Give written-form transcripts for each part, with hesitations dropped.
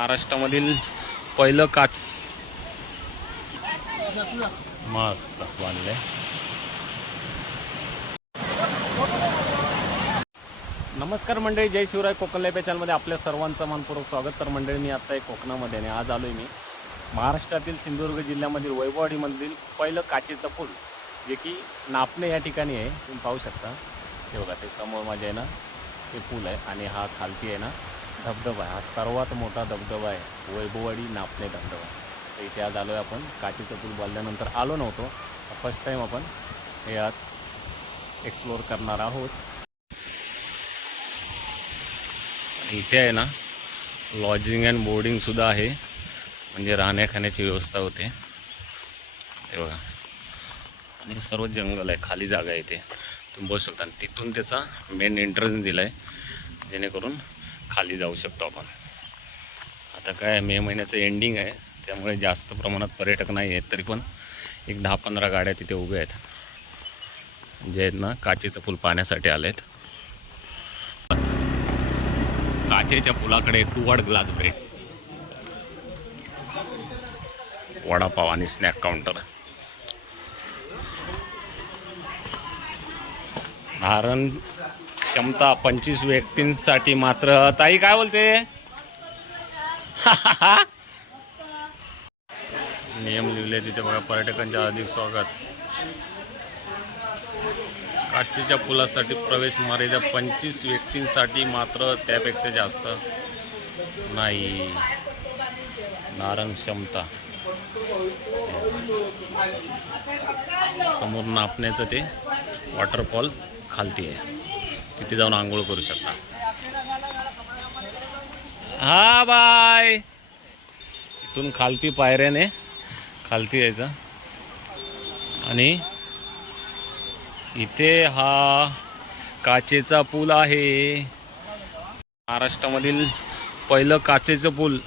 महाराष्ट्रामधील पहिलं काच मस्त बांधले. नमस्कार मंडळी, जय शिवराय. कोकण लाईफ चॅनलमध्ये आपल्या सर्वांचं मनपूर्वक स्वागत. तर मंडळी, मी आता एक कोकणामध्ये आणि आज आलोय मी महाराष्ट्रातील सिंधुदुर्ग जिल्ह्यामधील वैभववाडीमधील पहिलं काचेचं पूल, जे की नापणे या ठिकाणी आहे. तुम्ही पाहू शकता, हे बघा, ते समोर माझ्या आहे ना, ते पूल आहे आणि हा खालती आहे ना धबधबा आहे. हा सर्वात मोठा धबधबा आहे, वैभववाडी नापणे धबधबा. तर इथे आज आलो आहे आपण. काचेचं पूल बांधल्यानंतर आलो नव्हतो, फर्स्ट टाईम आपण हे आज एक्सप्लोअर करणार आहोत. इथे आहे ना लॉजिंग अँड बोर्डिंगसुद्धा आहे, म्हणजे राहण्या खाण्याची व्यवस्था होते. हे बघा, आणि सर्व जंगल आहे, खाली जागा आहे इथे, तुम्ही बघू शकता. आणि तिथून त्याचा मेन एंट्रन्स दिला आहे, जेणेकरून खाली जाऊ शकतो आपण. आता काय मे महिन्याचं एंडिंग आहे, त्यामुळे जास्त प्रमाणात पर्यटक नाही आहेत, तरी पण एक 10-15 गाड्या तिथे उभ्या आहेत, जे आहेत ना काचेचं पूल पाहण्यासाठी आले आहेत. काचेच्या पुलाकडे टुवर्ड ग्लास ब्रेड, वडापाव आणि स्नॅक काउंटर. धारण क्षमता 25 व्यक्तींसाठी मात्र. ताई काय बोलते? नियम लिहिले तिथे बघा. पर्यटकांचे अधिक स्वागत. काचेच्या पुलासाठी प्रवेश मर्यादा 25 व्यक्तींसाठी मात्र, त्यापेक्षा जास्त नाही. धारण क्षमता. समोर नापण्याचं ते वॉटरफॉल खालती आहे, तिथे जाऊन आंघोळ करू शकता. हा बाय. इथून खालती पायऱ्याने खालती यायचं आणि इथे हा काचेचा पूल आहे. महाराष्ट्रामधील पहिलं काचेचं पूल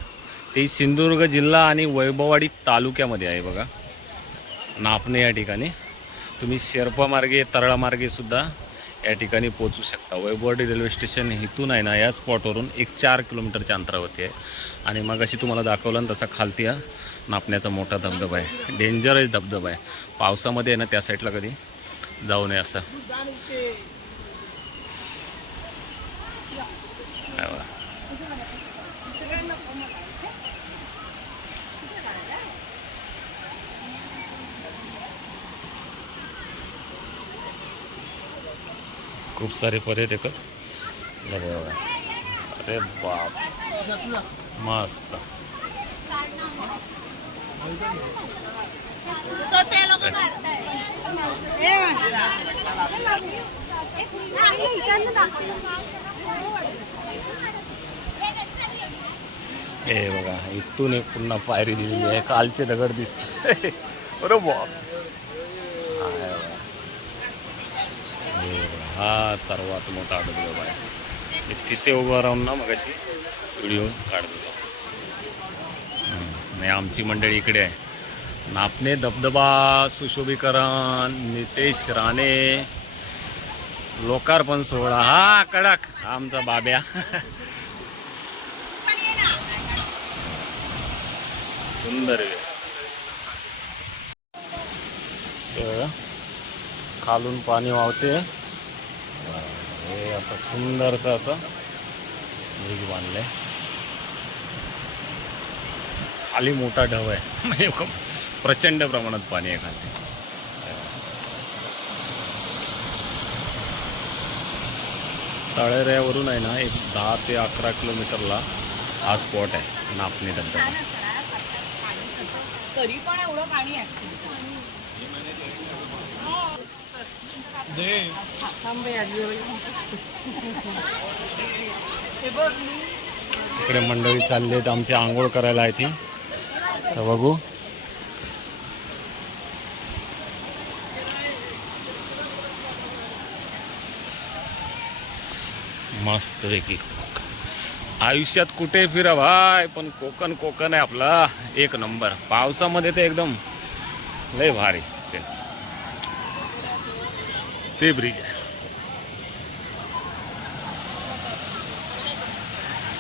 ते सिंधुदुर्ग जिल्हा आणि वैभववाडी तालुक्यामध्ये आहे बघा, नापणे या ठिकाणी. तुम्ही शेर्पा मार्गे, तरळा मार्गे सुद्धा या ठिकाणी पोहोचू शकता. वैभववाडी रेल्वे स्टेशन इथून आहे ना, या स्पॉटवरून एक 4 किलोमीटरच्या अंतरावरती आहे. आणि मग अशी तुम्हाला दाखवलं ना, तसा खालती हा नापण्याचा मोठा धबधबा आहे, डेंजरस धबधबा आहे. पावसामध्ये आहे ना, त्या साईडला कधी जाऊ नये असं. खूप सारे पर्यटक. अरे बाप, मस्त. हे बघा, इथून एक पुन्हा पायरी दिलेली आहे, कालचे दगड दिसते. अरे बाप. हा सर्वात मोठा धबधबा आहे. तिथे उभं राहून ना मग अशी व्हिडिओ काढतो. आणि आमची मंडळी इकडे आहे. नापणे धबधबा सुशोभीकरण, नितेश राणे लोकार्पण सोहळा. हा कडक आमचा बाब्या. सुंदर आहे. खालून पाणी वाहते. हे असं सुंदरसं असं ब्रिज बांधलंय. खाली मोठा ढव आहे, म्हणजे प्रचंड प्रमाणात पाणी आहे खाली. तळेऱ्यावरून आहे ना, एक 10 ते 11 किलोमीटरला हा स्पॉट आहे, नापणे धबधबा. तरी पण एवढं पाणी आहे. इकडे मंडळी चालली आहेत आमची आंघोळ करायला आहे ती. तर बघू. मस्तपैकी. आयुष्यात कुठे फिरा भाई, पण कोकण कोकण आहे आपला, एक नंबर. पावसामध्ये ते एकदम लय भारी असेल. ते ब्रिज आहे.